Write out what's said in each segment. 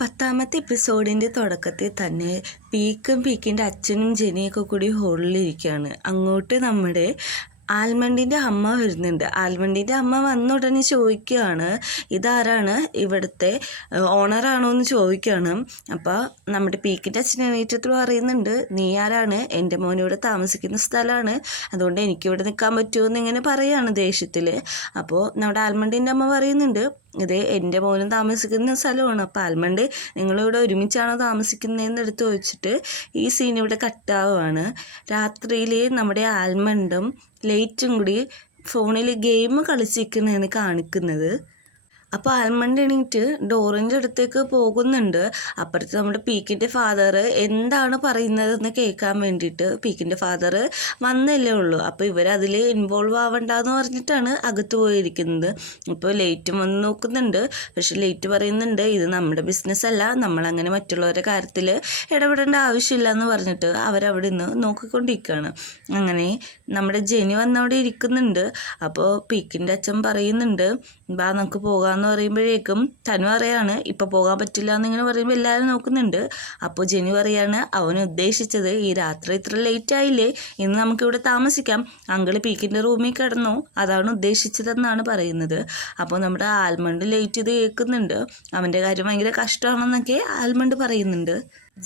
10ാമത്തെ എപ്പിസോഡിൻ്റെ തുടക്കത്തിൽ തന്നെ പീക്കിൻ്റെ അച്ഛനും ജെനിയൊക്കെ കൂടി ഹോളിലിരിക്കുകയാണ്. അങ്ങോട്ട് നമ്മുടെ ആൽമണ്ടിൻ്റെ അമ്മ വരുന്നുണ്ട്. ആൽമണ്ടിൻ്റെ അമ്മ വന്ന ഉടനെ ചോദിക്കുകയാണ്, ഇതാരാണ്, ഇവിടുത്തെ ഓണറാണോ എന്ന് ചോദിക്കുകയാണ്. അപ്പോൾ നമ്മുടെ പീക്കിൻ്റെ അച്ഛൻ എണീറ്റത്തിൽ പറയുന്നുണ്ട്, നീ ആരാണ്, എൻ്റെ മോനിവിടെ താമസിക്കുന്ന സ്ഥലമാണ്, അതുകൊണ്ട് എനിക്കിവിടെ നിൽക്കാൻ പറ്റുമോ എന്ന് ഇങ്ങനെ പറയുകയാണ് ദേഷ്യത്തിൽ. അപ്പോൾ നമ്മുടെ ആൽമണ്ടിൻ്റെ അമ്മ പറയുന്നുണ്ട്, ഇത് എൻ്റെ മോനും താമസിക്കുന്ന സ്ഥലമാണ്. അപ്പോൾ ആൽമണ്ട്, നിങ്ങളിവിടെ ഒരുമിച്ചാണോ താമസിക്കുന്നതെന്ന് എടുത്ത് ചോദിച്ചിട്ട് ഈ സീൻ ഇവിടെ കട്ടാവുകയാണ്. രാത്രിയിൽ നമ്മുടെ ആൽമണ്ടും ലൈറ്റും കൂടി ഫോണിൽ ഗെയിം കളിച്ചിരിക്കുന്നതാണ് കാണിക്കുന്നത്. അപ്പോൾ ആൽമണ്ട് എണീറ്റ് ഡോറിൻ്റെ അടുത്തേക്ക് പോകുന്നുണ്ട്. അപ്പുറത്ത് നമ്മുടെ പീക്കിൻ്റെ ഫാദർ എന്താണ് പറയുന്നതെന്ന് കേൾക്കാൻ വേണ്ടിയിട്ട് പീക്കിൻ്റെ ഫാദർ വന്നല്ലേ ഉള്ളൂ. അപ്പോൾ ഇവരതിൽ ഇൻവോൾവ് ആവണ്ടെന്ന് പറഞ്ഞിട്ടാണ് അകത്ത് പോയിരിക്കുന്നത്. ഇപ്പോൾ ലേറ്റും വന്ന് നോക്കുന്നുണ്ട്. പക്ഷെ ലേറ്റ് പറയുന്നുണ്ട്, ഇത് നമ്മുടെ ബിസിനസ് അല്ല, നമ്മളങ്ങനെ മറ്റുള്ളവരുടെ കാര്യത്തിൽ ഇടപെടേണ്ട ആവശ്യമില്ല എന്ന് പറഞ്ഞിട്ട് അവരവിടെ നിന്ന് നോക്കിക്കൊണ്ടിരിക്കുകയാണ്. അങ്ങനെ നമ്മുടെ ജെനി വന്നവിടെ ഇരിക്കുന്നുണ്ട്. അപ്പോൾ പീക്കിൻ്റെ അച്ഛൻ പറയുന്നുണ്ട്, ബാ നമുക്ക് പോകാമെന്ന് പറയുമ്പോഴേക്കും തനു പറയാണ്, ഇപ്പം പോകാൻ പറ്റില്ല എന്നിങ്ങനെ പറയുമ്പോൾ എല്ലാവരും നോക്കുന്നുണ്ട്. അപ്പോൾ ജെനി പറയാണ്, അവൻ ഉദ്ദേശിച്ചത് ഈ രാത്രി ഇത്ര ലേറ്റ് ആയില്ലേ, ഇന്ന് നമുക്കിവിടെ താമസിക്കാം, അങ്കിള് പീക്കിൻ്റെ റൂമിൽ കിടന്നു, അതാണ് ഉദ്ദേശിച്ചതെന്നാണ് പറയുന്നത്. അപ്പോൾ നമ്മുടെ ആൽമണ്ട് ലേറ്റ് ഇത് കേൾക്കുന്നുണ്ട്. അവൻ്റെ കാര്യം ഭയങ്കര കഷ്ടമാണെന്നൊക്കെ ആൽമണ്ട് പറയുന്നുണ്ട്.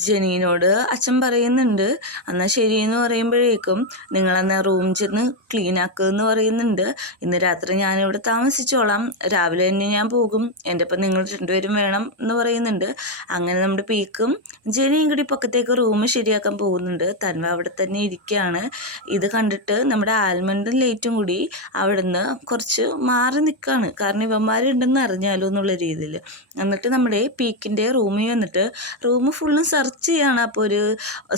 ജെനീനോട് അച്ഛൻ പറയുന്നുണ്ട്, എന്നാൽ ശരിയെന്ന് പറയുമ്പോഴേക്കും നിങ്ങളെന്നാൽ റൂം ചെന്ന് ക്ലീൻ ആക്കുക എന്ന് പറയുന്നുണ്ട്. ഇന്ന് രാത്രി ഞാനിവിടെ താമസിച്ചോളാം, രാവിലെ തന്നെ ഞാൻ പോകും, എൻ്റെ ഒപ്പം നിങ്ങൾ രണ്ടുപേരും വേണം എന്ന് പറയുന്നുണ്ട്. അങ്ങനെ നമ്മുടെ പീക്കും ജെനിയും കൂടി പക്കത്തേക്ക് റൂം ശരിയാക്കാൻ പോകുന്നുണ്ട്. തന്വ അവിടെ തന്നെ ഇരിക്കുകയാണ്. ഇത് കണ്ടിട്ട് നമ്മുടെ ആൽമണ്ടും ലേറ്റും കൂടി അവിടെ നിന്ന് കുറച്ച് മാറി നിൽക്കുകയാണ്, കാരണം ഇവന്മാരുണ്ടെന്ന് അറിഞ്ഞാലോ എന്നുള്ള രീതിയിൽ. എന്നിട്ട് നമ്മുടെ പീക്കിൻ്റെ റൂമിൽ വന്നിട്ട് റൂം ഫുള്ളും സെർച്ച് ചെയ്യാണ്. അപ്പോൾ ഒരു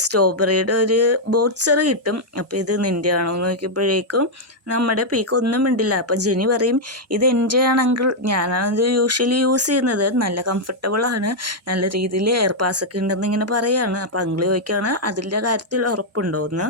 സ്ട്രോബെറിയുടെ ഒരു ബോട്ട്സർ കിട്ടും. അപ്പോൾ ഇത് നിൻ്റെ ആണോ എന്ന് നോക്കിയപ്പോഴേക്കും നമ്മുടെ പീക്ക് ഒന്നും മിണ്ടില്ല. അപ്പോൾ ജെനി പറയും, ഇത് എൻ്റെ ആണെങ്കിൽ ഞാനാണിത് യൂഷ്വലി യൂസ് ചെയ്യുന്നത്, നല്ല കംഫർട്ടബിളാണ്, നല്ല രീതിയിൽ എയർ പാസ്സൊക്കെ ഉണ്ടെന്ന് ഇങ്ങനെ പറയുകയാണ്. അപ്പോൾ അങ്കിള് ചോദിക്കുകയാണ്, അതിൻ്റെ കാര്യത്തിൽ ഉറപ്പുണ്ടോ എന്ന്.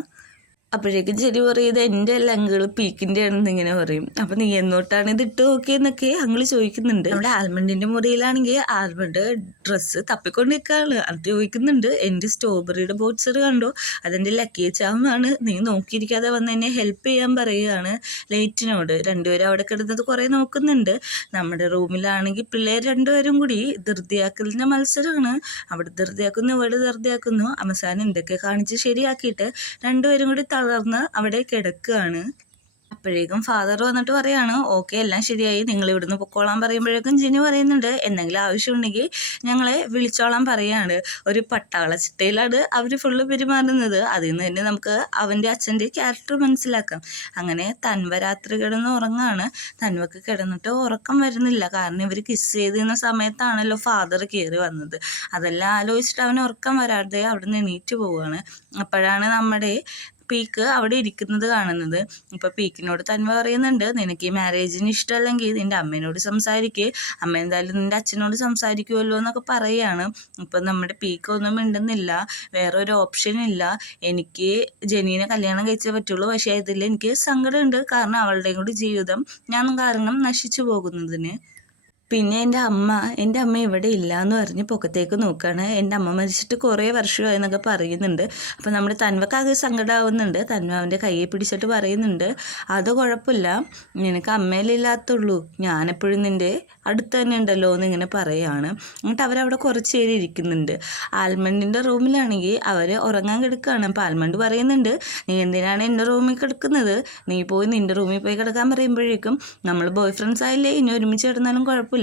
അപ്പോഴേക്കും ജെനി പറയും, ഇത് എൻ്റെ അല്ല അങ്കിൾ, പീക്കിൻ്റെ ആണെന്ന് ഇങ്ങനെ പറയും. അപ്പം നീ എന്നോട്ടാണ് ഇത് ഇട്ട് നോക്കിയെന്നൊക്കെ അങ്കിൾ ചോദിക്കുന്നുണ്ട്. നമ്മുടെ ആൽമണ്ടിൻ്റെ മുറിയിലാണെങ്കിൽ ആൽമണ്ട് ഡ്രസ്സ് തപ്പിക്കൊണ്ടിരിക്കുകയാണ്. അത് ചോദിക്കുന്നുണ്ട്, എൻ്റെ സ്ട്രോബെറിയുടെ ബോട്ട്സർ കണ്ടോ, അതെൻ്റെ ലക്കി ചാമാണ്, നീ നോക്കിയിരിക്കാതെ വന്ന് എന്നെ ഹെൽപ്പ് ചെയ്യാൻ പറയുകയാണ് ലൈറ്റിനോട്. രണ്ടുപേരും അവിടെ കിടന്നത് കുറേ നോക്കുന്നുണ്ട്. നമ്മുടെ റൂമിലാണെങ്കിൽ പിള്ളേർ രണ്ടുപേരും കൂടി ധൃതിയാക്കലിൻ്റെ മത്സരമാണ്. അവിടെ ധൃതിയാക്കുന്നു, ഇവിടെ ധൃതിയാക്കുന്നു. അവസാനം എന്തൊക്കെ കാണിച്ച് ശരിയാക്കിയിട്ട് രണ്ടുപേരും കൂടി തളർന്ന് അവിടെ കിടക്കുകയാണ്. അപ്പോഴേക്കും ഫാദർ വന്നിട്ട് പറയാണ്, ഓക്കെ എല്ലാം ശരിയായി, നിങ്ങൾ ഇവിടുന്ന് പൊക്കോളാൻ പറയുമ്പോഴേക്കും ജെനി പറയുന്നുണ്ട്, എന്തെങ്കിലും ആവശ്യമുണ്ടെങ്കിൽ ഞങ്ങളെ വിളിച്ചോളാൻ പറയാണ്. ഒരു പട്ടാള ചിട്ടയിലാണ് അവർ ഫുള്ള് പെരുമാറുന്നത്. അതിൽ നിന്ന് തന്നെ നമുക്ക് അവൻ്റെ അച്ഛൻ്റെ ക്യാരക്ടർ മനസ്സിലാക്കാം. അങ്ങനെ തൻവ രാത്രി കിടന്ന് ഉറങ്ങാണ്. തൻവക്ക് കിടന്നിട്ട് ഉറക്കം വരുന്നില്ല, കാരണം ഇവർ കിസ് ചെയ്തിരുന്ന സമയത്താണല്ലോ ഫാദർ കയറി വന്നത്. അതെല്ലാം ആലോചിച്ചിട്ട് അവന് ഉറക്കം വരാതെ അവിടെ നിന്ന് എണീറ്റ് പോവുകയാണ്. അപ്പോഴാണ് നമ്മുടെ പീക്ക് അവിടെ ഇരിക്കുന്നത് കാണുന്നത്. ഇപ്പോൾ പീക്കിനോട് തന്മ പറയുന്നുണ്ട്, നിനക്ക് ഈ മാരേജിന് ഇഷ്ടമല്ലെങ്കിൽ നിൻ്റെ അമ്മേനോട് സംസാരിക്കുക, അമ്മ എന്തായാലും നിൻ്റെ അച്ഛനോട് സംസാരിക്കുമല്ലോ എന്നൊക്കെ പറയുകയാണ്. ഇപ്പം നമ്മുടെ പീക്ക് ഒന്നും മിണ്ടുന്നില്ല, വേറെ ഒരു ഓപ്ഷൻ ഇല്ല, എനിക്ക് ജെനീനെ കല്യാണം കഴിച്ചേ പറ്റുള്ളൂ, പക്ഷേ ഇതിൽ എനിക്ക് സങ്കടമുണ്ട്, കാരണം അവളുടെയും കൂടി ജീവിതം ഞാൻ കാരണം നശിച്ചു പോകുന്നതിന്. പിന്നെ എൻ്റെ അമ്മ ഇവിടെ ഇല്ല എന്ന് പറഞ്ഞ് പൊക്കത്തേക്ക് നോക്കുകയാണ്. എൻ്റെ അമ്മ മരിച്ചിട്ട് കുറേ വർഷമായി എന്നൊക്കെ പറയുന്നുണ്ട്. അപ്പോൾ നമ്മുടെ തന്വക്കാകെ സങ്കടമാവുന്നുണ്ട്. തന്വ അവൻ്റെ കയ്യെ പിടിച്ചിട്ട് പറയുന്നുണ്ട്, അത് കുഴപ്പമില്ല, നിനക്ക് അമ്മയിലില്ലാത്തുള്ളൂ, ഞാനെപ്പോഴും നിൻ്റെ അടുത്ത് തന്നെ ഉണ്ടല്ലോ എന്നിങ്ങനെ പറയുകയാണ്. എന്നിട്ട് അവരവിടെ കുറച്ച് പേര് ഇരിക്കുന്നുണ്ട്. ആൽമണ്ടിൻ്റെ റൂമിലാണെങ്കിൽ അവർ ഉറങ്ങാൻ കിടക്കുകയാണ്. അപ്പോൾ ആൽമണ്ട് പറയുന്നുണ്ട്, നീ എന്തിനാണ് എൻ്റെ റൂമിൽ കിടക്കുന്നത്, നീ പോയി നിൻ്റെ റൂമിൽ പോയി കിടക്കാൻ പറയുമ്പോഴേക്കും നമ്മൾ ബോയ് ഫ്രണ്ട്സ് ആയില്ലേ, ഇനി ഒരുമിച്ച് കിടന്നാലും കുഴപ്പമില്ല,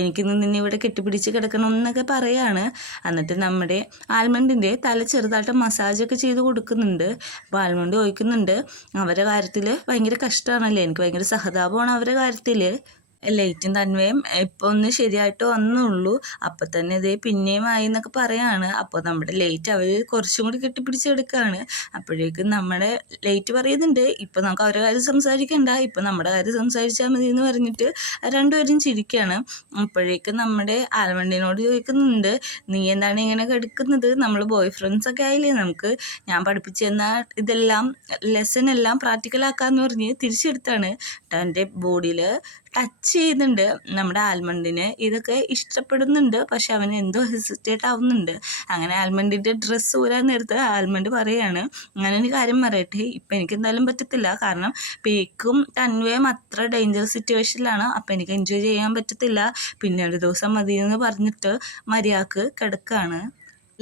എനിക്കിന്ന് നിന്നെ ഇവിടെ കെട്ടിപ്പിടിച്ച് കിടക്കണം എന്നൊക്കെ പറയാണ്. എന്നിട്ട് നമ്മുടെ ആൽമണ്ടിൻ്റെ തല ചെറുതായിട്ട് മസാജൊക്കെ ചെയ്ത് കൊടുക്കുന്നുണ്ട്. അപ്പോൾ ആൽമണ്ട് ചോദിക്കുന്നുണ്ട്, അവരുടെ കാര്യത്തിൽ ഭയങ്കര കഷ്ടമാണല്ലേ, എനിക്ക് ഭയങ്കര സഹതാപമാണ് അവരുടെ കാര്യത്തിൽ. ലൈറ്റും തന്മയും ഇപ്പോൾ ഒന്ന് ശരിയായിട്ട് വന്നുള്ളൂ, അപ്പം തന്നെ ഇതേ പിന്നെയും ആയി എന്നൊക്കെ പറയാണ്. അപ്പോൾ നമ്മുടെ ലൈറ്റ് അവർ കുറച്ചും കൂടി കെട്ടിപ്പിടിച്ചെടുക്കുകയാണ്. അപ്പോഴേക്കും നമ്മുടെ ലൈറ്റ് പറയുന്നുണ്ട്, ഇപ്പം നമുക്ക് അവരുടെ കാര്യം സംസാരിക്കണ്ട, ഇപ്പം നമ്മുടെ കാര്യം സംസാരിച്ചാൽ മതി എന്ന് പറഞ്ഞിട്ട് രണ്ടുപേരും ചിരിക്കുകയാണ്. അപ്പോഴേക്കും നമ്മുടെ ആൽമണ്ടിനോട് ചോദിക്കുന്നുണ്ട്, നീ എന്താണ് ഇങ്ങനെ കിടക്കുന്നത്, നമ്മൾ ബോയ് ഫ്രണ്ട്സൊക്കെ ആയില്ലേ, നമുക്ക് ഞാൻ പഠിപ്പിച്ചു തന്ന ഇതെല്ലാം ലെസൺ എല്ലാം പ്രാക്ടിക്കലാക്കാമെന്ന് പറഞ്ഞ് തിരിച്ചെടുത്താണ്. എൻ്റെ ബോഡിയിൽ ടച്ച് ചെയ്യുന്നുണ്ട് നമ്മുടെ ആൽമണ്ടിനെ. ഇതൊക്കെ ഇഷ്ടപ്പെടുന്നുണ്ട്, പക്ഷെ അവന് എന്തോ ഹെസിറ്റേറ്റ് ആവുന്നുണ്ട്. അങ്ങനെ ആൽമണ്ടിൻ്റെ ഡ്രസ്സ് ഊരാൻ നേരത്ത് ആൽമണ്ട് പറയാണ്, അങ്ങനൊരു കാര്യം പറയട്ടെ, ഇപ്പം എനിക്ക് എന്തായാലും പറ്റത്തില്ല, കാരണം പീക്കും തൻവയും അത്ര ഡേഞ്ചർ സിറ്റുവേഷനിലാണ്, അപ്പം എനിക്ക് എൻജോയ് ചെയ്യാൻ പറ്റത്തില്ല, പിന്നെ ഒരു ദിവസം മതിയെന്ന് പറഞ്ഞിട്ട് മര്യാദക്ക് കിടക്കുകയാണ്.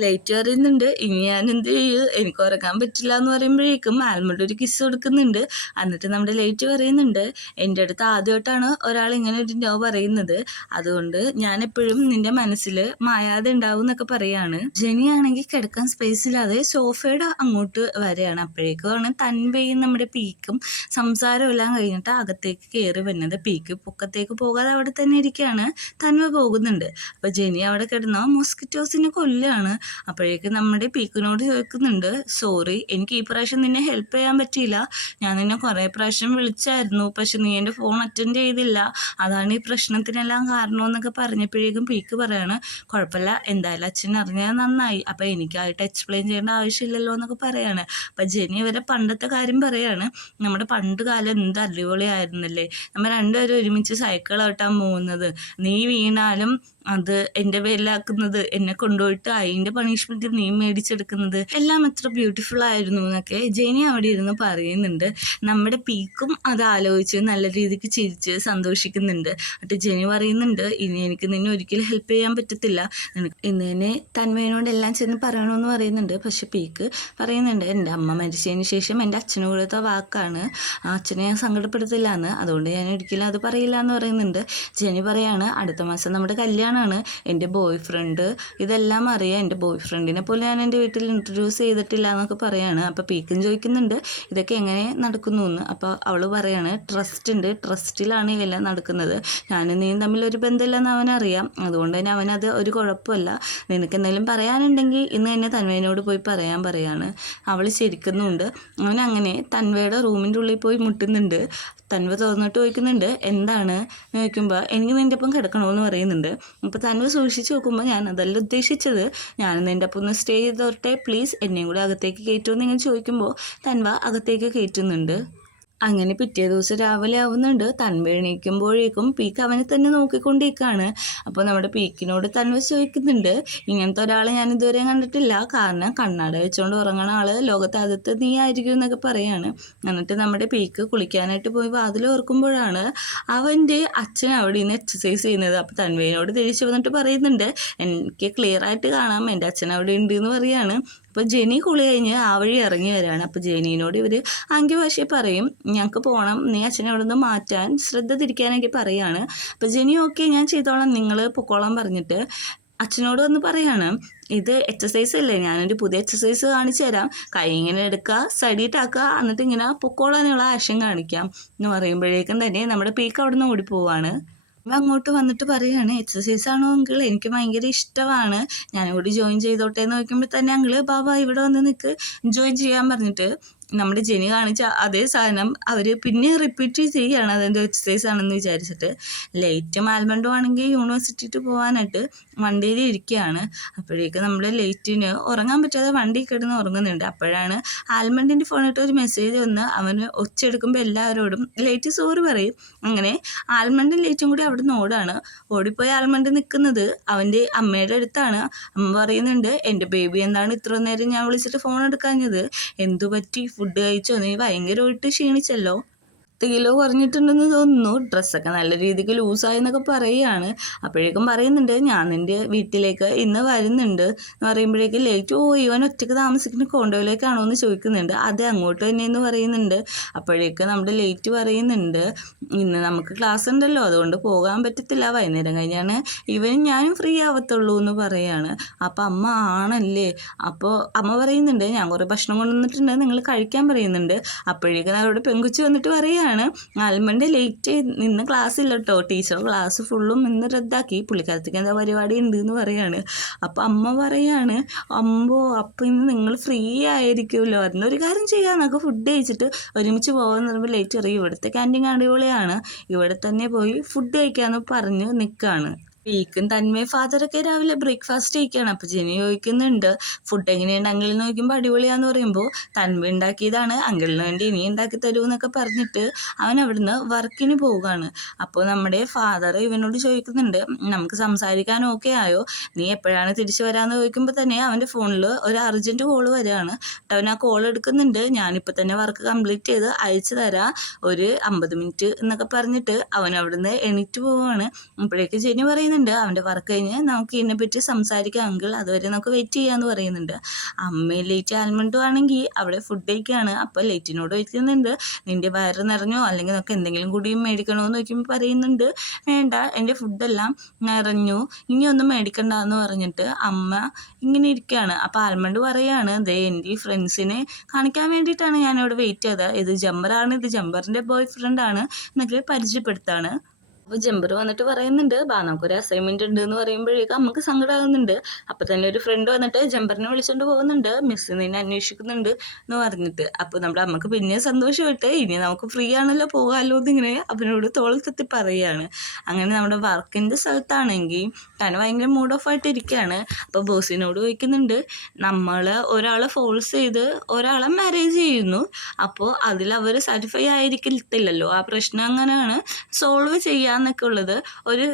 ലൈറ്റ് പറയുന്നുണ്ട്, ഇനി ഞാൻ എന്ത് ചെയ്യും, എനിക്ക് ഉറങ്ങാൻ പറ്റില്ല എന്ന് പറയുമ്പോഴേക്കും ആൽമണ്ട് ഒരു കിസ് കൊടുക്കുന്നുണ്ട്. എന്നിട്ട് നമ്മുടെ ലൈറ്റ് പറയുന്നുണ്ട്, എൻ്റെ അടുത്ത് ആദ്യമായിട്ടാണ് ഒരാൾ ഇങ്ങനെ ഒരു നോ പറയുന്നത്, അതുകൊണ്ട് ഞാൻ എപ്പോഴും നിന്റെ മനസ്സിൽ മായാതെ ഉണ്ടാവും എന്നൊക്കെ പറയാണ്. ജെനിയാണെങ്കിൽ കിടക്കാൻ സ്പേസ് ഇല്ലാതെ സോഫയുടെ അങ്ങോട്ട് വരെയാണ്. അപ്പോഴേക്കുമാണ് തൻവയും നമ്മുടെ പീക്കും സംസാരം എല്ലാം കഴിഞ്ഞിട്ട് അകത്തേക്ക് കയറി വരുന്നത്. പീക്ക് പൊക്കത്തേക്ക് പോകാതെ അവിടെ തന്നെ ഇരിക്കുകയാണ്, തൻവ പോകുന്നുണ്ട്. അപ്പോൾ ജെനി അവിടെ കിടന്ന മോസ്കിറ്റോസിനെ കൊല്ലുകയാണ്. അപ്പോഴേക്കും നമ്മുടെ പീക്കിനോട് ചോദിക്കുന്നുണ്ട്, സോറി, എനിക്ക് ഈ പ്രാവശ്യം നിന്നെ ഹെൽപ്പ് ചെയ്യാൻ പറ്റിയില്ല, ഞാൻ നിന്നെ കുറേ പ്രാവശ്യം വിളിച്ചായിരുന്നു, പക്ഷെ നീ എൻ്റെ ഫോൺ അറ്റൻഡ് ചെയ്തില്ല, അതാണ് ഈ പ്രശ്നത്തിനെല്ലാം കാരണമെന്നൊക്കെ പറഞ്ഞപ്പോഴേക്കും പീക്ക് പറയാണ്, കുഴപ്പമില്ല, എന്തായാലും അച്ഛൻ അറിഞ്ഞാൽ നന്നായി, അപ്പം എനിക്കായിട്ട് എക്സ്പ്ലെയിൻ ചെയ്യേണ്ട ആവശ്യമില്ലല്ലോ എന്നൊക്കെ പറയാണ്. അപ്പം ജെനി ഇവരെ പണ്ടത്തെ കാര്യം പറയാണ്, നമ്മുടെ പണ്ട് കാലം എന്ത് അടിപൊളിയായിരുന്നല്ലേ, നമ്മൾ രണ്ടുപേരും ഒരുമിച്ച് സൈക്കിൾ ഓട്ടാൻ പോകുന്നത്, നീ വീണാലും അത് എൻ്റെ പേരിലാക്കുന്നത്, എന്നെ കൊണ്ടുപോയിട്ട് അതിൻ്റെ പണിഷ്മെൻറ്റ് നീ മേടിച്ചെടുക്കുന്നത്, എല്ലാം എത്ര ബ്യൂട്ടിഫുൾ ആയിരുന്നു എന്നൊക്കെ ജെനി അവിടെ ഇരുന്ന് പറയുന്നുണ്ട്. നമ്മുടെ പീക്കും അത് ആലോചിച്ച് നല്ല രീതിക്ക് ചിരിച്ച് സന്തോഷിക്കുന്നുണ്ട്. എന്നിട്ട് ജെനി പറയുന്നുണ്ട്, ഇനി എനിക്ക് നിന്നെ ഒരിക്കലും ഹെൽപ്പ് ചെയ്യാൻ പറ്റത്തില്ല, ഇന്ന് തന്നെ തന്മയനോട് എല്ലാം ചെന്ന് പറയണമെന്ന് പറയുന്നുണ്ട്. പക്ഷെ പീക്ക് പറയുന്നുണ്ട്, എൻ്റെ അമ്മ മരിച്ചതിന് ശേഷം എൻ്റെ അച്ഛന് കൊടുത്ത വാക്കാണ്, ആ അച്ഛനെ ഞാൻ സങ്കടപ്പെടുത്തില്ല എന്ന്, അതുകൊണ്ട് ഞാൻ ഒരിക്കലും അത് പറയില്ല എന്ന് പറയുന്നുണ്ട്. ജെനി പറയാണ്, അടുത്ത മാസം നമ്മുടെ കല്യാണമാണ്, എൻ്റെ ബോയ് ഫ്രണ്ട് ഇതെല്ലാം അറിയാം, എൻ്റെ ബോയ് ഫ്രണ്ടിനെ പോലെ ഞാൻ എൻ്റെ വീട്ടിൽ ഇൻട്രൊഡ്യൂസ് ചെയ്തിട്ടില്ല എന്നൊക്കെ പറയാണ്. അപ്പോൾ പീക്കും ചോദിക്കുന്നുണ്ട്, ഇതൊക്കെ എങ്ങനെ നടക്കുന്നു എന്ന്. അപ്പോൾ അവൾ പറയാണ്, ട്രസ്റ്റ് ഉണ്ട്, ട്രസ്റ്റിലാണ് ഇതെല്ലാം നടക്കുന്നത്, ഞാനും നീയും തമ്മിലൊരു ബന്ധമില്ലെന്ന് അവനറിയാം, അതുകൊണ്ട് തന്നെ അവനത് ഒരു കുഴപ്പമില്ല, നിനക്ക് എന്തെങ്കിലും പറയാനുണ്ടെങ്കിൽ ഇന്ന് തന്നെ തന്വയനോട് പോയി പറയാണ്. അവൾ ചിരിക്കുന്നുണ്ട്. അവനങ്ങനെ തന്വയുടെ റൂമിൻ്റെ ഉള്ളിൽ പോയി മുട്ടുന്നുണ്ട്. തന്വ തുറന്നിട്ട് ചോദിക്കുന്നുണ്ട്, എന്താണ് ചോദിക്കുമ്പോൾ, എനിക്ക് നിൻ്റെ ഒപ്പം കിടക്കണമെന്ന് പറയുന്നുണ്ട്. അപ്പോൾ തന്വ സൂക്ഷിച്ച് നോക്കുമ്പോൾ, ഞാൻ അതല്ല ഉദ്ദേശിച്ചത്, ഞാൻ നിൻ്റെ ഒപ്പം ഒന്ന് സ്റ്റേ ചെയ്തോട്ടെ പ്ലീസ്, എന്നെയും കൂടെ അകത്തേക്ക് കയറ്റുമെന്ന് ഇങ്ങനെ ചോദിക്കുമ്പോൾ തന്വ അകത്തേക്ക് കയറ്റുന്നുണ്ട്. അങ്ങനെ പിറ്റേ ദിവസം രാവിലെ ആവുന്നുണ്ട്. തൻവ എണീക്കുമ്പോഴേക്കും പീക്ക് അവനെ തന്നെ നോക്കിക്കൊണ്ടിരിക്കുകയാണ്. അപ്പോൾ നമ്മുടെ പീക്കിനോട് തൻവ ചോദിക്കുന്നുണ്ട്, ഇങ്ങനത്തെ ഒരാളെ ഞാൻ ഇതുവരെ കണ്ടിട്ടില്ല, കാരണം കണ്ണാട വെച്ചുകൊണ്ട് ഉറങ്ങണ ആൾ ലോകത്ത് ആദ്യത്തെ നീ ആയിരിക്കും എന്നൊക്കെ പറയാണ്. എന്നിട്ട് നമ്മുടെ പീക്ക് കുളിക്കാനായിട്ട് പോയി വാതിൽ ഓർക്കുമ്പോഴാണ് അവൻ്റെ അച്ഛൻ അവിടെ നിന്ന് എക്സസൈസ് ചെയ്യുന്നത്. അപ്പോൾ തൻവയോട് തിരിച്ചു വന്നിട്ട് പറയുന്നുണ്ട്, എനിക്ക് ക്ലിയർ ആയിട്ട് കാണാം എൻ്റെ അച്ഛൻ അവിടെ ഉണ്ട് എന്ന് പറയാണ്. അപ്പോൾ ജെനി കുളി കഴിഞ്ഞ് ആ വഴി ഇറങ്ങി വരികയാണ്. അപ്പോൾ ജെനീനോട് ഇവർ ആംഗ്യഭാഷയിൽ പറയും, ഞങ്ങൾക്ക് പോകണം, നീ അച്ഛനെ അവിടെ നിന്ന് മാറ്റാൻ ശ്രദ്ധ തിരിക്കാനൊക്കെ പറയുകയാണ്. അപ്പോൾ ജെനി ഓക്കെ ഞാൻ ചെയ്തോളാം, നിങ്ങൾ പൊക്കോളാൻ പറഞ്ഞിട്ട് അച്ഛനോട് വന്ന് പറയാണ്, ഇത് എക്സസൈസ് അല്ലേ, ഞാനൊരു പുതിയ എക്സസൈസ് കാണിച്ചു തരാം, കൈ ഇങ്ങനെ എടുക്കുക, സൈഡിട്ടാക്കുക, എന്നിട്ട് ഇങ്ങനെ പൊക്കോളാനുള്ള ആക്ഷൻ കാണിക്കാം എന്ന് പറയുമ്പോഴേക്കും തന്നെ നമ്മുടെ പീക്ക് അവിടെ നിന്ന് ഓടിപ്പോവാണ്. അങ്ങോട്ട് വന്നിട്ട് പറയുകയാണ്, എക്സസൈസ് ആണോ അങ്കിൾ, എനിക്ക് ഭയങ്കര ഇഷ്ടമാണ്, ഞാനും കൂടി ജോയിൻ ചെയ്തോട്ടെ എന്ന് നോക്കുമ്പോൾ തന്നെ അങ്കിള് ബാബാ ഇവിടെ വന്ന് നിൽക്ക്, ജോയിൻ ചെയ്യാൻ പറഞ്ഞിട്ട് നമ്മുടെ ജെനി കാണിച്ച അതേ സാധനം അവർ പിന്നെ റിപ്പീറ്റ് ചെയ്യുകയാണ്, അതെന്തോ എക്സസൈസ് ആണെന്ന് വിചാരിച്ചിട്ട്. ലൈറ്റും ആൽമണ്ടും ആണെങ്കിൽ യൂണിവേഴ്സിറ്റിക്ക് പോകാനായിട്ട് വണ്ടിയിൽ ഇരിക്കുകയാണ്. അപ്പോഴേക്ക് നമ്മുടെ ലൈറ്റിന് ഉറങ്ങാൻ പറ്റാതെ വണ്ടി കിടന്ന് ഉറങ്ങുന്നുണ്ട്. അപ്പോഴാണ് ആൽമണ്ടിൻ്റെ ഫോണിട്ട് ഒരു മെസ്സേജ് വന്ന് അവന് ഒച്ചെടുക്കുമ്പോൾ എല്ലാവരോടും ലൈറ്റ് സോറി പറയും. അങ്ങനെ ആൽമണ്ടും ലൈറ്റും കൂടി അവിടെ നിന്ന് ഓടാണ്. ഓടിപ്പോയി ആൽമണ്ട് നിൽക്കുന്നത് അവൻ്റെ അമ്മയുടെ അടുത്താണ്. അമ്മ പറയുന്നുണ്ട്, എൻ്റെ ബേബി എന്താണ് ഇത്ര നേരം ഞാൻ വിളിച്ചിട്ട് ഫോൺ എടുക്കാഞ്ഞത്, എന്തു പറ്റി, ഫുഡ് കഴിച്ചോ, നീ ഭയങ്കരമായിട്ട് ക്ഷീണിച്ചല്ലോ, 10 കിലോ കുറഞ്ഞിട്ടുണ്ടെന്ന് തോന്നുന്നു, ഡ്രസ്സൊക്കെ നല്ല രീതിക്ക് ലൂസായെന്നൊക്കെ പറയുകയാണ്. അപ്പോഴേക്കും പറയുന്നുണ്ട്, ഞാൻ നിൻ്റെ വീട്ടിലേക്ക് ഇന്ന് വരുന്നുണ്ട് എന്ന് പറയുമ്പോഴേക്കും ലേറ്റ്, ഇവൻ ഒറ്റയ്ക്ക് താമസിക്കുന്ന കോണ്ടോയിലേക്കാണോ എന്ന് ചോദിക്കുന്നുണ്ട്. അതെ, അങ്ങോട്ട് തന്നെ എന്ന് പറയുന്നുണ്ട്. അപ്പോഴേക്കും നമ്മുടെ ലേറ്റ് പറയുന്നുണ്ട്, ഇന്ന് നമുക്ക് ക്ലാസ് ഉണ്ടല്ലോ, അതുകൊണ്ട് പോകാൻ പറ്റത്തില്ല, വൈകുന്നേരം കഴിഞ്ഞാണ് ഇവനും ഞാനും ഫ്രീ ആവത്തുള്ളൂ എന്ന് പറയാണ്. അപ്പോൾ അമ്മ ആണല്ലേ, അപ്പോൾ അമ്മ പറയുന്നുണ്ട്, ഞാൻ കുറേ ഭക്ഷണം കൊണ്ടുവന്നിട്ടുണ്ട്, നിങ്ങൾ കഴിക്കാൻ പറയുന്നുണ്ട്. അപ്പോഴേക്കും അവരുടെ പെങ്കുച്ചി വന്നിട്ട് പറയുകയാണ്, ആൽമണ്ട് ലേറ്റ് ഇന്ന് ക്ലാസ് ഇല്ല കേട്ടോ, ടീച്ചർ ക്ലാസ് ഫുള്ളും ഇന്ന് റദ്ദാക്കി, പുള്ളിക്കാരത്തേക്ക് എന്താ പരിപാടി ഉണ്ട് എന്ന് പറയാണ്. അപ്പോൾ അമ്മ പറയാണ്, അമ്പോ അപ്പോൾ ഇന്ന് നിങ്ങൾ ഫ്രീ ആയിരിക്കുമല്ലോ, അതിനൊരു കാര്യം ചെയ്യാം, നമുക്ക് ഫുഡ് കഴിച്ചിട്ട് ഒരുമിച്ച് പോകാമെന്ന് പറയുമ്പോൾ ലേറ്റ് അറിയും, ഇവിടുത്തെ ക്യാൻറ്റീൻ അടിപൊളിയാണ്, ഇവിടെ തന്നെ പോയി ഫുഡ് കഴിക്കാമെന്ന് പറഞ്ഞ് നിൽക്കുകയാണ്. പീക്കും തന്മയും ഫാദറൊക്കെ രാവിലെ ബ്രേക്ക്ഫാസ്റ്റ് കഴിക്കുകയാണ്. അപ്പോൾ ജെനി ചോദിക്കുന്നുണ്ട് ഫുഡ് എങ്ങനെയുണ്ട് അങ്കിൾ എന്ന് ചോദിക്കുമ്പോൾ അടിപൊളിയാന്ന് പറയുമ്പോൾ തന്മ ഉണ്ടാക്കിയതാണ് അങ്കിളിന് വേണ്ടി ഇനി ഉണ്ടാക്കി തരൂ എന്നൊക്കെ പറഞ്ഞിട്ട് അവൻ അവിടുന്ന് വർക്കിന് പോവുകയാണ്. അപ്പോൾ നമ്മുടെ ഫാദർ ഇവനോട് ചോദിക്കുന്നുണ്ട് നമുക്ക് സംസാരിക്കാൻ ഓക്കെ ആയോ, നീ എപ്പോഴാണ് തിരിച്ചു വരാമെന്ന് ചോദിക്കുമ്പോൾ തന്നെ അവൻ്റെ ഫോണിൽ ഒരു അർജൻറ്റ് കോൾ വരികയാണ്. അവൻ ആ കോൾ എടുക്കുന്നുണ്ട്. ഞാനിപ്പോൾ തന്നെ വർക്ക് കംപ്ലീറ്റ് ചെയ്ത് അയച്ചു തരാം, ഒരു 50 മിനിറ്റ് എന്നൊക്കെ പറഞ്ഞിട്ട് അവൻ അവിടുന്ന് എണീറ്റ് പോവുകയാണ്. അപ്പോഴേക്ക് ജെനി പറയുന്നുണ്ട് അവൻ്റെ വർക്ക് കഴിഞ്ഞ് നമുക്ക് ഇതിനെപ്പറ്റി സംസാരിക്കാം അങ്കിൾ, അതുവരെ നമുക്ക് വെയിറ്റ് ചെയ്യാമെന്ന് പറയുന്നുണ്ട്. അമ്മയും ലേറ്റ് ആൽമണ്ടും ആണെങ്കിൽ അവിടെ ഫുഡ് കഴിക്കുകയാണ്. അപ്പോൾ ലേറ്റിനോട് ചോദിക്കുന്നുണ്ട് നിൻ്റെ വയറ് നിറഞ്ഞോ, അല്ലെങ്കിൽ നമുക്ക് എന്തെങ്കിലും കൂടിയും മേടിക്കണമെന്ന് ചോദിക്കുമ്പോൾ പറയുന്നുണ്ട് വേണ്ട എൻ്റെ ഫുഡെല്ലാം നിറഞ്ഞു, ഇനിയൊന്നും മേടിക്കണ്ട എന്ന് പറഞ്ഞിട്ട് അമ്മ ഇങ്ങനെ ഇരിക്കുകയാണ്. അപ്പോൾ ആൽമണ്ട് പറയുകയാണ് ദേ എൻ്റെ ഈ ഫ്രണ്ട്സിനെ കാണിക്കാൻ വേണ്ടിയിട്ടാണ് ഞാനിവിടെ വെയിറ്റ് ചെയ്തത്, ഇത് ജമ്പറാണ്, ഇത് ജമ്പറിൻ്റെ ബോയ് ഫ്രണ്ടാണ് എന്നൊക്കെ പരിചയപ്പെടുത്താണ്. അപ്പോൾ ജമ്പർ വന്നിട്ട് പറയുന്നുണ്ട് ബാ നമുക്കൊരു അസൈൻമെൻറ്റ് ഉണ്ട് എന്ന് പറയുമ്പോഴേക്കും നമുക്ക് സങ്കടമാകുന്നുണ്ട്. അപ്പോൾ തന്നെ ഒരു ഫ്രണ്ട് വന്നിട്ട് ജമ്പറിനെ വിളിച്ചുകൊണ്ട് പോകുന്നുണ്ട്, മിസ് നിന്നെ അന്വേഷിക്കുന്നുണ്ട് എന്ന് പറഞ്ഞിട്ട്. അപ്പോൾ നമ്മുടെ അമ്മക്ക് പിന്നെ സന്തോഷമായിട്ട് ഇനി നമുക്ക് ഫ്രീ ആണല്ലോ പോകാമല്ലോ എന്നിങ്ങനെ അവനോട് തോളിൽ തത്തി പറയുകയാണ്. അങ്ങനെ നമ്മുടെ വർക്കിൻ്റെ സ്ഥലത്താണെങ്കിൽ തന്നെ ഭയങ്കര മൂഡ് ഓഫ് ആയിട്ട് ഇരിക്കുകയാണ്. അപ്പോൾ ബോസിനോട് ചോദിക്കുന്നുണ്ട് നമ്മൾ ഒരാളെ ഫോഴ്സ് ചെയ്ത് ഒരാളെ മാരേജ് ചെയ്യുന്നു, അപ്പോൾ അതിലവർ സാറ്റിസ്ഫൈ ആയിരിക്കത്തില്ലല്ലോ, ആ പ്രശ്നം അങ്ങനെയാണ് സോൾവ് ചെയ്യാന്നൊക്കെ ഉള്ളത് ഒരു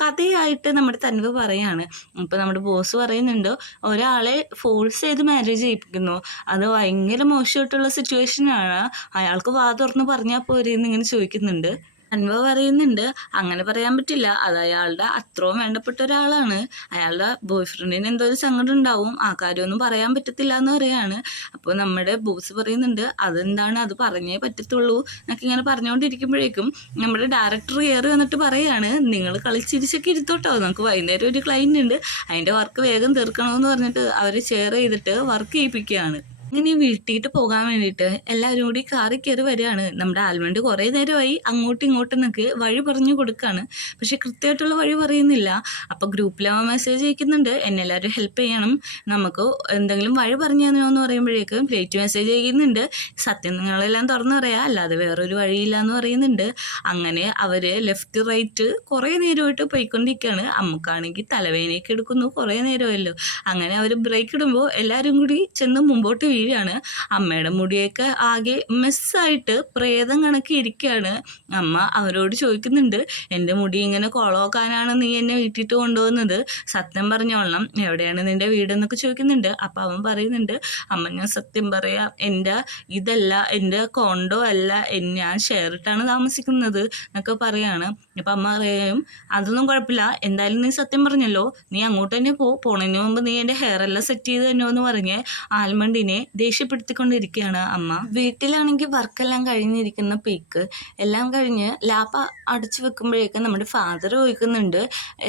കഥയായിട്ട് നമ്മുടെ തൻവ പറയാണ്. അപ്പോൾ നമ്മുടെ ബോസ് പറയുന്നുണ്ട് ഒരാളെ ഫോഴ്സ് ചെയ്ത് മാരേജ് ചെയ്യിപ്പിക്കുന്നു, അത് ഭയങ്കര മോശമായിട്ടുള്ള സിറ്റുവേഷനാണ്, അയാൾക്ക് വാ തുറന്ന് പറഞ്ഞാൽ പോരെ എന്നിങ്ങനെ ചോദിക്കുന്നുണ്ട്. അൻവ പറയുന്നുണ്ട് അങ്ങനെ പറയാൻ പറ്റില്ല, അത് അയാളുടെ അത്രയും വേണ്ടപ്പെട്ട ഒരാളാണ്, അയാളുടെ ബോയ് ഫ്രണ്ടിന് എന്തോ ഒരു സങ്കടം ഉണ്ടാവും, ആ കാര്യമൊന്നും പറയാൻ പറ്റത്തില്ല എന്ന് പറയാണ്. അപ്പോൾ നമ്മുടെ ബോസ് പറയുന്നുണ്ട് അതെന്താണ്, അത് പറഞ്ഞേ പറ്റത്തുള്ളൂ എന്നൊക്കെ ഇങ്ങനെ പറഞ്ഞുകൊണ്ടിരിക്കുമ്പോഴേക്കും നമ്മുടെ ഡയറക്ടർ കയറി വന്നിട്ട് പറയാണ് നിങ്ങൾ കളിച്ചിരിച്ചൊക്കെ ഇരുത്തോട്ടോ, നമുക്ക് വൈകുന്നേരം ഒരു ക്ലൈൻറ്റ് ഉണ്ട്, അതിൻ്റെ വർക്ക് വേഗം തീർക്കണമെന്ന് പറഞ്ഞിട്ട് അവർ ഷെയർ ചെയ്തിട്ട് വർക്ക് ചെയ്യിപ്പിക്കുകയാണ്. ഇങ്ങനെ വീട്ടിയിട്ട് പോകാൻ വേണ്ടിയിട്ട് എല്ലാവരും കൂടി കാറിൽ കയറി വരികയാണ്. നമ്മുടെ ആൽമണ്ട് കുറേ നേരമായി അങ്ങോട്ടും ഇങ്ങോട്ടും നിൽക്ക് വഴി പറഞ്ഞു കൊടുക്കുകയാണ്, പക്ഷെ കൃത്യമായിട്ടുള്ള വഴി പറയുന്നില്ല. അപ്പോൾ ഗ്രൂപ്പിൽ അവൻ മെസ്സേജ് അയക്കുന്നുണ്ട് എന്നെ എല്ലാവരും ഹെൽപ്പ് ചെയ്യണം, നമുക്ക് എന്തെങ്കിലും വഴി പറഞ്ഞു തന്നോ എന്ന് പറയുമ്പോഴേക്കും ലേറ്റ് മെസ്സേജ് ചെയ്യുന്നുണ്ട് സത്യം നിങ്ങളെല്ലാം തുറന്നു പറയാം, അല്ലാതെ വേറൊരു വഴിയില്ല എന്ന് പറയുന്നുണ്ട്. അങ്ങനെ അവർ ലെഫ്റ്റ് റൈറ്റ് കുറേ നേരമായിട്ട് പോയിക്കൊണ്ടിരിക്കുകയാണ്. അമ്മക്കാണെങ്കിൽ തലവേദനയൊക്കെ എടുക്കുന്നു, കുറേ നേരമല്ലോ. അങ്ങനെ അവർ ബ്രേക്ക് ഇടുമ്പോൾ എല്ലാവരും കൂടി ചെന്ന് മുമ്പോട്ട് വീഴാണ്. അമ്മയുടെ മുടിയൊക്കെ ആകെ മെസ്സായിട്ട് പ്രേതം കണക്കി ഇരിക്കുകയാണ്. അമ്മ അവരോട് ചോദിക്കുന്നുണ്ട് എൻ്റെ മുടി ഇങ്ങനെ കുളമാക്കാനാണ് നീ എന്നെ വീട്ടിട്ട് കൊണ്ടുപോകുന്നത്, സത്യം പറഞ്ഞോളണം, എവിടെയാണ് നിൻ്റെ വീടെന്നൊക്കെ ചോദിക്കുന്നുണ്ട്. അപ്പം അവൻ പറയുന്നുണ്ട് അമ്മ ഞാൻ സത്യം പറയാം, എൻ്റെ ഇതല്ല എൻ്റെ കോണ്ടോ അല്ല, ഞാൻ ഷെയർ ഇട്ടാണ് താമസിക്കുന്നത് എന്നൊക്കെ പറയാണ്. അപ്പം അമ്മ പറയും അതൊന്നും കുഴപ്പമില്ല, എന്തായാലും നീ സത്യം പറഞ്ഞല്ലോ, നീ അങ്ങോട്ട് തന്നെ പോണതിന് മുമ്പ് നീ എൻ്റെ ഹെയർ എല്ലാം സെറ്റ് ചെയ്ത് തന്നോ എന്ന് പറഞ്ഞ് ആൽമണ്ടിനെ ദേഷ്യപ്പെടുത്തിക്കൊണ്ടിരിക്കുകയാണ് അമ്മ. വീട്ടിലാണെങ്കിൽ വർക്കെല്ലാം കഴിഞ്ഞിരിക്കുന്ന പീക്ക് എല്ലാം കഴിഞ്ഞ് ലാപ്പ് അടച്ചു വെക്കുമ്പോഴേക്കും നമ്മുടെ ഫാദർ ചോദിക്കുന്നുണ്ട്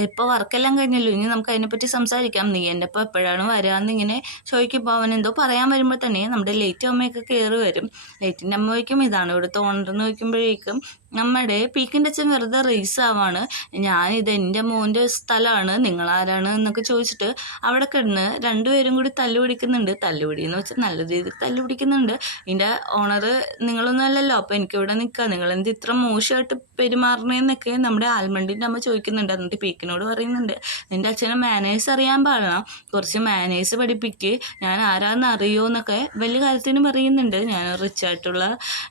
ഇപ്പോൾ വർക്കെല്ലാം കഴിഞ്ഞല്ലോ, ഇനി നമുക്ക് അതിനെപ്പറ്റി സംസാരിക്കാം, നീ എൻ്റെ ഇപ്പോൾ എപ്പോഴാണ് വരാമെന്നിങ്ങനെ ചോദിക്കുമ്പോൾ അവൻ എന്തോ പറയാൻ വരുമ്പോൾ തന്നെ നമ്മുടെ ലേറ്റ് അമ്മയൊക്കെ കയറി വരും. ലേറ്റിൻ്റെ അമ്മ ചോദിക്കും ഇതാണ് ഇവിടുത്തെ ഓണറെന്ന് ചോദിക്കുമ്പോഴേക്കും നമ്മുടെ പീക്കിൻ്റെ അച്ഛൻ വെറുതെ റേസ് ആവാണ്, ഞാനിത് എൻ്റെ മോൻ്റെ സ്ഥലമാണ് നിങ്ങളാരാണ് എന്നൊക്കെ ചോദിച്ചിട്ട് അവിടെ കിടന്ന് രണ്ടുപേരും കൂടി തല്ലുപിടിക്കുന്നുണ്ട്. തല്ലുപിടി എന്ന് വെച്ചാൽ നല്ല രീതിയിൽ തല്ലുപിടിക്കുന്നുണ്ട്. ഇതിൻ്റെ ഓണർ നിങ്ങളൊന്നും അല്ലല്ലോ, അപ്പോൾ എനിക്കിവിടെ നിൽക്കാം, നിങ്ങളെന്ത് ഇത്ര മോശമായിട്ട് പെരുമാറണേന്നൊക്കെ നമ്മുടെ ആൽമണ്ടിൻ്റെ അമ്മ ചോദിക്കുന്നുണ്ട്. എന്നിട്ട് പീക്കിനോട് പറയുന്നുണ്ട് നിൻ്റെ അച്ഛനെ മാനേഴ്സ് അറിയാൻ പാടില്ല, കുറച്ച് മാനേഴ്സ് പഠിപ്പിക്ക്, ഞാൻ ആരാന്ന് അറിയോ എന്നൊക്കെ വലിയ കാര്യത്തിന് പറയുന്നുണ്ട്, ഞാൻ റിച്ചായിട്ടുള്ള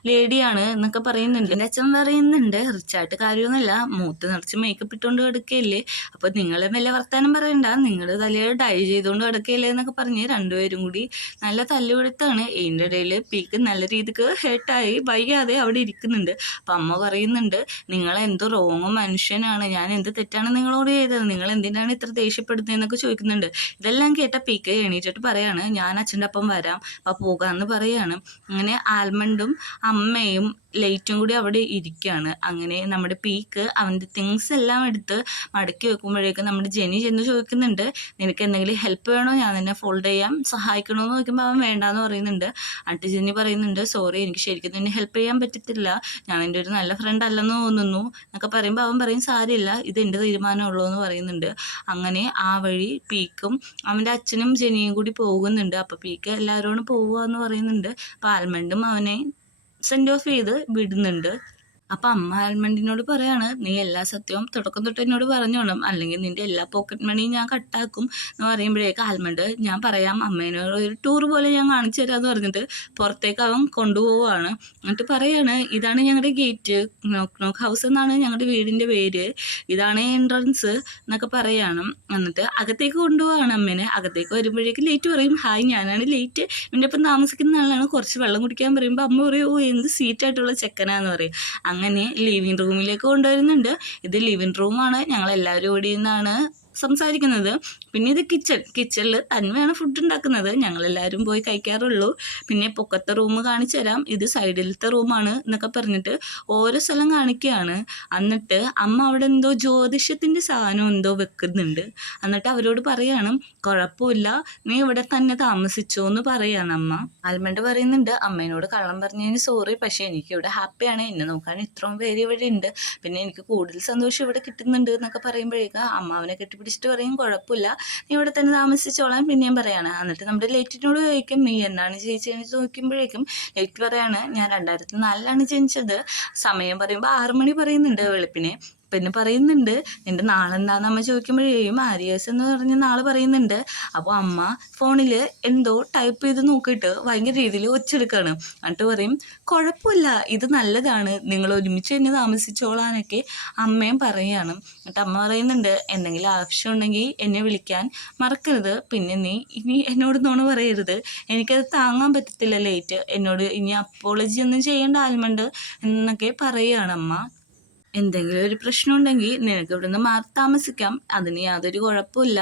ലേഡിയാണ് എന്നൊക്കെ പറയുന്നുണ്ട്. എൻ്റെ അച്ഛൻ പറയുന്നുണ്ട് റിച്ചായിട്ട് കാര്യമൊന്നുമില്ല, മൂത്ത് നിറച്ച് മേക്കപ്പ് ഇട്ടുകൊണ്ട് കിടക്കുകയല്ലേ, അപ്പോൾ നിങ്ങൾ വലിയ വർത്താനം പറയണ്ട, നിങ്ങൾ തലയിൽ ഡൈ ചെയ്തുകൊണ്ട് കിടക്കുകയല്ലേ എന്നൊക്കെ പറഞ്ഞ് രണ്ടുപേരും കൂടി നല്ല തല്ലുപിടുത്താണ്. ഇതിൻ്റെ ഇടയിൽ പീക്ക് നല്ല രീതിക്ക് ഹേർട്ടായി വൈകാതെ അവിടെ ഇരിക്കുന്നുണ്ട്. അപ്പം അമ്മ പറയുന്നുണ്ട് നിങ്ങൾ എന്തോ റോങ് മനുഷ്യനാണ്, ഞാൻ എന്ത് തെറ്റാണ് നിങ്ങളോട് ചെയ്തത്, നിങ്ങൾ എന്തിനാണ് ഇത്ര ദേഷ്യപ്പെടുന്നതെന്നൊക്കെ ചോദിക്കുന്നുണ്ട്. ഇതെല്ലാം കേട്ട പീക്ക് എണീറ്റിട്ട് പറയാണ് ഞാൻ അച്ഛൻ്റെ ഒപ്പം വരാം, അപ്പോൾ പോകാമെന്ന് പറയാണ്. അങ്ങനെ ആൽമണ്ടും അമ്മയും ലൈറ്റും കൂടി അവിടെ ഇരിക്കുകയാണ്. അങ്ങനെ നമ്മുടെ പീക്ക് അവൻ്റെ തിങ്സ് എല്ലാം എടുത്ത് മടക്കി വെക്കുമ്പോഴേക്കും നമ്മുടെ ജെനി ചെന്ന് ചോദിക്കുന്നുണ്ട് നിനക്ക് എന്തെങ്കിലും ഹെൽപ്പ് വേണോ, ഞാൻ നിന്നെ ഫോൾഡ് ചെയ്യാൻ സഹായിക്കണമെന്ന് ചോദിക്കുമ്പോൾ അവൻ വേണ്ടാന്ന് പറയുന്നുണ്ട്. എന്നിട്ട് ജെനി പറയുന്നുണ്ട് സോറി എനിക്ക് ശരിക്കും നിന്നെ ഹെൽപ്പ് ചെയ്യാൻ പറ്റത്തില്ല, ഞാൻ നിൻ്റെ ഒരു നല്ല ഫ്രണ്ട് അല്ലെന്ന് തോന്നുന്നു എന്നൊക്കെ പറയുമ്പോൾ അവൻ പറയും സാരമില്ല ഇത് എൻ്റെ തീരുമാനമുള്ളൂ എന്ന് പറയുന്നുണ്ട്. അങ്ങനെ ആ വഴി പീക്കും അവൻ്റെ അച്ഛനും ജെനിയും കൂടി പോകുന്നുണ്ട്. അപ്പോൾ പീക്ക് എല്ലാവരോടും പോവുക എന്ന് പറയുന്നുണ്ട്. അപ്പോൾ ആൽമണ്ടും അവനെ സെൻഡ് ഓഫ് ചെയ്ത് വിടുന്നുണ്ട്. അപ്പം അമ്മ ആൽമണ്ടിനോട് പറയാണ്, നീ എല്ലാ സത്യവും തുടക്കം തൊട്ട് എന്നോട് പറഞ്ഞോണം, അല്ലെങ്കിൽ നിന്റെ എല്ലാ പോക്കറ്റ് മണിയും ഞാൻ കട്ടാക്കും എന്ന് പറയുമ്പോഴേക്ക് ആൽമണ്ട്, ഞാൻ പറയാം അമ്മേനോട് ഒരു ടൂർ പോലെ ഞാൻ കാണിച്ചു തരാമെന്ന് പറഞ്ഞിട്ട് പുറത്തേക്ക് അവൻ കൊണ്ടുപോവാണ്. എന്നിട്ട് പറയാണ്, ഇതാണ് ഞങ്ങളുടെ ഗേറ്റ്, നോക്ക് ഹൗസ് എന്നാണ് ഞങ്ങളുടെ വീടിൻ്റെ പേര്, ഇതാണ് എൻട്രൻസ് എന്നൊക്കെ പറയാണ്. എന്നിട്ട് അകത്തേക്ക് കൊണ്ടുപോവാണ് അമ്മേനെ. അകത്തേക്ക് വരുമ്പോഴേക്ക് ലേറ്റ് പറയും, ഹായ് ഞാനാണ് ലേറ്റ്, എൻ്റെ ഒപ്പം താമസിക്കുന്ന ആളാണ്, കുറച്ച് വെള്ളം കുടിക്കാൻ പറയുമ്പോൾ അമ്മ പറയും, ഓ എന്ത് സ്വീറ്റായിട്ടുള്ള ചെക്കനാന്ന് പറയും. അങ്ങനെ ലിവിങ് റൂമിലേക്ക് കൊണ്ടുവരുന്നുണ്ട്. ഇത് ലിവിങ് റൂമാണ്, ഞങ്ങൾ എല്ലാവരും ഇവിടെ നിന്നാണ് സംസാരിക്കുന്നത്. പിന്നെ ഇത് കിച്ചണിൽ തന്നെയാണ് ഫുഡ് ഉണ്ടാക്കുന്നത്, ഞങ്ങളെല്ലാവരും പോയി കഴിക്കാറുള്ളൂ. പിന്നെ പൊക്കത്തെ റൂം കാണിച്ചു തരാം, ഇത് സൈഡിലത്തെ റൂമാണ് എന്നൊക്കെ പറഞ്ഞിട്ട് ഓരോ സ്ഥലം കാണിക്കുകയാണ്. എന്നിട്ട് അമ്മ അവിടെ എന്തോ ജ്യോതിഷത്തിൻ്റെ സാധനം എന്തോ വെക്കുന്നുണ്ട്. എന്നിട്ട് അവരോട് പറയാണ്, കുഴപ്പമില്ല നീ ഇവിടെ തന്നെ താമസിച്ചോ എന്ന് പറയാണ് അമ്മ. ആൽമണ്ട് പറയുന്നുണ്ട്, അമ്മേനോട് കള്ളം പറഞ്ഞതിന് സോറി, പക്ഷേ എനിക്കിവിടെ ഹാപ്പിയാണ്, എന്നെ നോക്കാൻ ഇത്രയും പേര് ഇവിടെ ഉണ്ട്, പിന്നെ എനിക്ക് കൂടുതൽ സന്തോഷം ഇവിടെ കിട്ടുന്നുണ്ട് എന്നൊക്കെ പറയുമ്പോഴേക്ക് അമ്മ അവനെ കെട്ടിപ്പിടിച്ചിട്ട് പറയും, കുഴപ്പമില്ല നീ ഇവിടെ തന്നെ താമസിച്ചോളാം പിന്നെയും പറയാണ്. എന്നിട്ട് നമ്മുടെ ലേറ്റിനോട് ചോദിക്കും, നീ എന്നാണ് ജനിച്ചതെന്ന് ചോദിക്കുമ്പോഴേക്കും ലേറ്റ് പറയാണ്, ഞാൻ 2004 ജനിച്ചത്. സമയം പറയുമ്പോൾ 6 മണി പറയുന്നുണ്ട് വെളുപ്പിനെ. പിന്നെ പറയുന്നുണ്ട്, എൻ്റെ നാളെന്താണെന്ന് അമ്മ ചോദിക്കുമ്പോഴേക്കും ആരിയേഴ്സ് എന്ന് പറഞ്ഞ നാളെ പറയുന്നുണ്ട്. അപ്പോൾ അമ്മ ഫോണിൽ എന്തോ ടൈപ്പ് ചെയ്ത് നോക്കിയിട്ട് ഭയങ്കര രീതിയിൽ ഒച്ചെടുക്കുകയാണ്. എന്നിട്ട് പറയും, കുഴപ്പമില്ല ഇത് നല്ലതാണ്, നിങ്ങൾ ഒരുമിച്ച് തന്നെ താമസിച്ചോളാനൊക്കെ അമ്മയും പറയുകയാണ്. എന്നിട്ട് അമ്മ പറയുന്നുണ്ട്, എന്തെങ്കിലും ആവശ്യമുണ്ടെങ്കിൽ എന്നെ വിളിക്കാൻ മറക്കരുത്, പിന്നെ നീ ഇനി എന്നോട് നോണ് പറയരുത്, എനിക്കത് താങ്ങാൻ പറ്റത്തില്ല ലേറ്റ്, എന്നോട് ഇനി അപ്പോളജി ഒന്നും ചെയ്യേണ്ട ആൽമണ്ട് എന്നൊക്കെ പറയുകയാണ് അമ്മ. എന്തെങ്കിലും ഒരു പ്രശ്നം ഉണ്ടെങ്കിൽ നിനക്ക് ഇവിടുന്ന് മാറി താമസിക്കാം, അതിന് യാതൊരു കുഴപ്പമില്ല,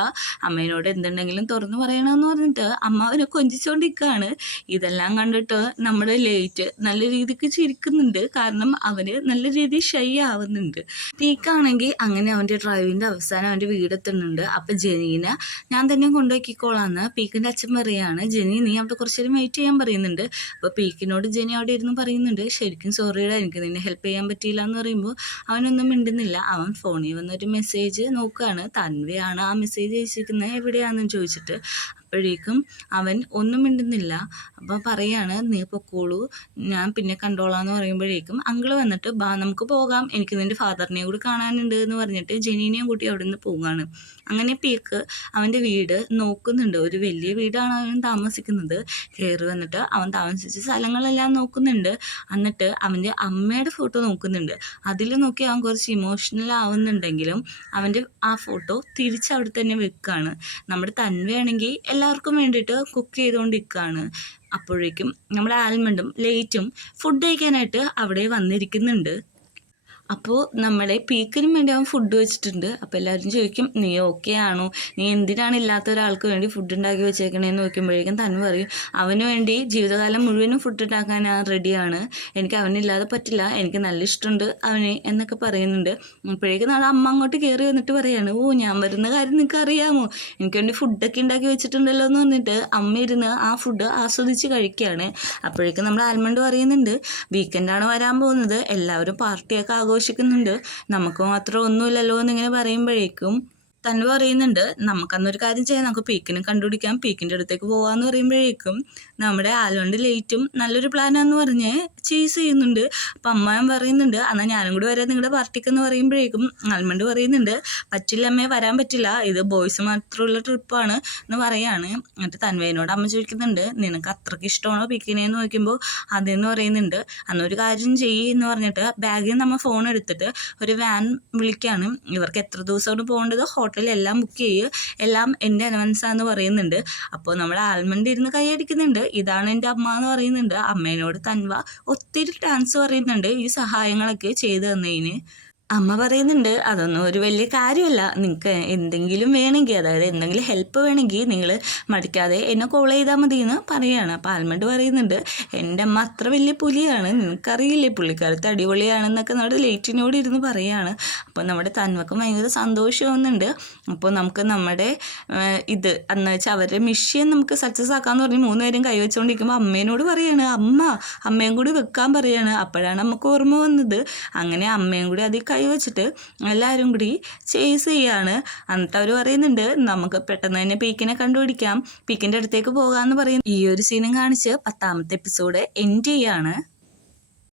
അമ്മേനോട് എന്തുണ്ടെങ്കിലും തുറന്നു പറയണമെന്ന് പറഞ്ഞിട്ട് അമ്മ അവനെ കൊഞ്ചിച്ചുകൊണ്ടിരിക്കുകയാണ്. ഇതെല്ലാം കണ്ടിട്ട് നമ്മുടെ ലേറ്റ് നല്ല രീതിക്ക് ചിരിക്കുന്നുണ്ട്, കാരണം അവന് നല്ല രീതിയിൽ ഷൈ ആവുന്നുണ്ട്. പീക്കാണെങ്കിൽ അങ്ങനെ അവൻ്റെ ഡ്രൈവിൻ്റെ അവസാനം അവൻ്റെ വീടെത്തുന്നുണ്ട്. അപ്പം ജെനീനെ ഞാൻ തന്നെ കൊണ്ടുപോയിക്കോളാന്ന് പീക്കിൻ്റെ അച്ഛൻ പറയുകയാണ്. ജെനി നീ അവിടെ കുറച്ച് നേരം വെയിറ്റ് ചെയ്യാൻ പറയുന്നുണ്ട്. അപ്പോൾ പീക്കിനോട് ജെനി അവിടെ ഇരുന്ന് പറയുന്നുണ്ട്, ശരിക്കും സോറിയുടെ എനിക്ക് നിന്നെ ഹെൽപ്പ് ചെയ്യാൻ പറ്റിയില്ല എന്ന് പറയുമ്പോൾ അവനൊന്നും മിണ്ടുന്നില്ല. അവൻ ഫോണിൽ വന്നൊരു മെസ്സേജ് നോക്കുകയാണ്, തൻവയാണ് ആ മെസ്സേജ് അയച്ചിരിക്കുന്നത് എവിടെയാണെന്ന് ചോദിച്ചിട്ട്. അപ്പോഴേക്കും അവൻ ഒന്നും മിണ്ടുന്നില്ല. അപ്പം പറയാണ്, നീ പൊക്കോളൂ ഞാൻ പിന്നെ കണ്ടോളാന്ന് പറയുമ്പോഴേക്കും അങ്കിള് വന്നിട്ട്, ബാ നമുക്ക് പോകാം, എനിക്ക് നിൻ്റെ ഫാദറിനെ കൂടി കാണാനുണ്ട് എന്ന് പറഞ്ഞിട്ട് ജെനീനെയും കൂട്ടി അവിടെ നിന്ന് പോവുകയാണ്. അങ്ങനെ പീക്ക് അവൻ്റെ വീട് നോക്കുന്നുണ്ട്. ഒരു വലിയ വീടാണ് അവൻ താമസിക്കുന്നത്. കയറി വന്നിട്ട് അവൻ താമസിച്ച സ്ഥലങ്ങളെല്ലാം നോക്കുന്നുണ്ട്. എന്നിട്ട് അവൻ്റെ അമ്മയുടെ ഫോട്ടോ നോക്കുന്നുണ്ട്. അതിൽ നോക്കി അവൻ കുറച്ച് ഇമോഷണൽ ആവുന്നുണ്ടെങ്കിലും അവൻ്റെ ആ ഫോട്ടോ തിരിച്ചവിടെ തന്നെ വെക്കുകയാണ്. നമ്മുടെ തൻവയാണെങ്കിൽ എല്ലാവർക്കും വേണ്ടിയിട്ട് കുക്ക് ചെയ്തുകൊണ്ടിരിക്കുകയാണ്. അപ്പോഴേക്കും നമ്മുടെ ആൽമണ്ടും ലേറ്റും ഫുഡ് കഴിക്കാനായിട്ട് അവിടെ വന്നിരിക്കുന്നുണ്ട്. അപ്പോൾ നമ്മുടെ പീക്കിനും വേണ്ടി അവൻ ഫുഡ് വെച്ചിട്ടുണ്ട്. അപ്പോൾ എല്ലാവരും ചോദിക്കും, നീ ഓക്കെ ആണോ, നീ എന്തിനാണ് ഇല്ലാത്ത ഒരാൾക്ക് വേണ്ടി ഫുഡ് ഉണ്ടാക്കി വെച്ചേക്കണേന്ന് നോക്കുമ്പോഴേക്കും തന്നെ പറയും, അവന് വേണ്ടി ജീവിതകാലം മുഴുവനും ഫുഡ് ഉണ്ടാക്കാൻ ഞാൻ റെഡിയാണ്, എനിക്ക് അവനില്ലാതെ പറ്റില്ല, എനിക്ക് നല്ല ഇഷ്ടമുണ്ട് അവനെ എന്നൊക്കെ പറയുന്നുണ്ട്. അപ്പോഴേക്കും നാളെ അമ്മ അങ്ങോട്ട് കയറി വന്നിട്ട് പറയാണ്, ഓ ഞാൻ വരുന്ന കാര്യം നിങ്ങൾക്ക് അറിയാമോ, എനിക്ക് വേണ്ടി ഫുഡൊക്കെ ഉണ്ടാക്കി വെച്ചിട്ടുണ്ടല്ലോ എന്ന് പറഞ്ഞിട്ട് അമ്മ ഇരുന്ന് ആ ഫുഡ് ആസ്വദിച്ച് കഴിക്കുകയാണ്. അപ്പോഴേക്കും നമ്മുടെ ആൽമണ്ട് പറയുന്നുണ്ട്, വീക്കെൻഡാണ് വരാൻ പോകുന്നത്, എല്ലാവരും പാർട്ടിയൊക്കെ ആഘോഷിക്കുന്നുണ്ട്, നമുക്ക് മാത്രം ഒന്നുമില്ലല്ലോ എന്നിങ്ങനെ പറയുമ്പോഴേക്കും തന്നെ പറയുന്നുണ്ട്, നമുക്കന്നൊരു കാര്യം ചെയ്യാം, നമുക്ക് പീക്കിനെ കണ്ടുപിടിക്കാം, പീക്കിൻ്റെ അടുത്തേക്ക് പോകാമെന്ന് പറയുമ്പോഴേക്കും നമ്മുടെ ആൽമണ്ട് ലേറ്റും നല്ലൊരു പ്ലാനാന്ന് പറഞ്ഞ് ചേസ് ചെയ്യുന്നുണ്ട്. അപ്പം അമ്മയും പറയുന്നുണ്ട്, എന്നാൽ ഞാനും കൂടി വരാം നിങ്ങളുടെ പാർട്ടിക്കെന്ന് പറയുമ്പോഴേക്കും ആൽമണ്ട് പറയുന്നുണ്ട്, പറ്റില്ല അമ്മേ വരാൻ പറ്റില്ല, ഇത് ബോയ്സ് മാത്രമുള്ള ട്രിപ്പാണ് എന്ന് പറയാണ്. എന്നിട്ട് തൻവയനോട് അമ്മ ചോദിക്കുന്നുണ്ട്, നിനക്ക് അത്രയ്ക്ക് ഇഷ്ടമാണോ പീക്കിനെ എന്ന് നോക്കുമ്പോൾ അതെന്ന് പറയുന്നുണ്ട്. അന്നൊരു കാര്യം എന്ന് പറഞ്ഞിട്ട് ബാഗിൽ നിന്ന് നമ്മൾ ഫോൺ എടുത്തിട്ട് ഒരു വാൻ വിളിക്കുകയാണ്. ഇവർക്ക് എത്ര ദിവസമാണ് പോകേണ്ടത്, ഹോട്ടലെല്ലാം ബുക്ക് ചെയ്യുക, എല്ലാം എൻ്റെ അനൗൺസാന്ന് പറയുന്നുണ്ട്. അപ്പോൾ നമ്മുടെ ആൽമണ്ട് ഇരുന്ന് കൈയടിക്കുന്നുണ്ട്, ഇതാണ് എൻ്റെ അമ്മ എന്ന് പറയുന്നുണ്ട്. അമ്മേനോട് തൻവ ഒത്തിരി താങ്ക്സ് പറയുന്നുണ്ട് ഈ സഹായങ്ങളൊക്കെ ചെയ്തു തന്നതിന്. അമ്മ പറയുന്നുണ്ട്, അതൊന്നും ഒരു വലിയ കാര്യമല്ല, നിങ്ങൾക്ക് എന്തെങ്കിലും വേണമെങ്കിൽ, അതായത് എന്തെങ്കിലും ഹെൽപ്പ് വേണമെങ്കിൽ നിങ്ങൾ മടിക്കാതെ എന്നെ കോൾ ചെയ്താൽ മതി എന്ന് പറയുകയാണ്. അപ്പോൾ ആൽമണ്ട് പറയുന്നുണ്ട്, എൻ്റെ അമ്മ അത്ര വലിയ പുലിയാണ്, നിനക്കറിയില്ലേ, പുള്ളിക്കാരത്ത് അടിപൊളിയാണെന്നൊക്കെ നമ്മുടെ ലേറ്റിനോട് ഇരുന്ന് പറയുകയാണ്. അപ്പോൾ നമ്മുടെ തന്മക്കും ഭയങ്കര സന്തോഷമാവുന്നുണ്ട്. അപ്പോൾ നമുക്ക് നമ്മുടെ ഇത് എന്ന് വെച്ചാൽ അവരുടെ മിഷൻ നമുക്ക് സക്സസ് ആക്കാമെന്ന് പറഞ്ഞ് 3 പേരും കൈവച്ചുകൊണ്ടിരിക്കുമ്പോൾ അമ്മേനോട് പറയാണ്, അമ്മയും കൂടി വെക്കാൻ പറയുകയാണ്. അപ്പോഴാണ് നമുക്ക് ഓർമ്മ വന്നത്. അങ്ങനെ അമ്മയും കൂടി അതിൽ കൈവച്ചിട്ട് എല്ലാവരും കൂടി ചേസ് ചെയ്യാണ്. എന്നിട്ട് അവർ പറയുന്നുണ്ട്, നമുക്ക് പെട്ടെന്ന് തന്നെ പീക്കിനെ കണ്ടുപിടിക്കാം, പീക്കിൻ്റെ അടുത്തേക്ക് പോകാമെന്ന് പറയും. ഈ ഒരു സീനും കാണിച്ച് 10ാമത്തെ എപ്പിസോഡ് എൻഡ് ചെയ്യാണ്.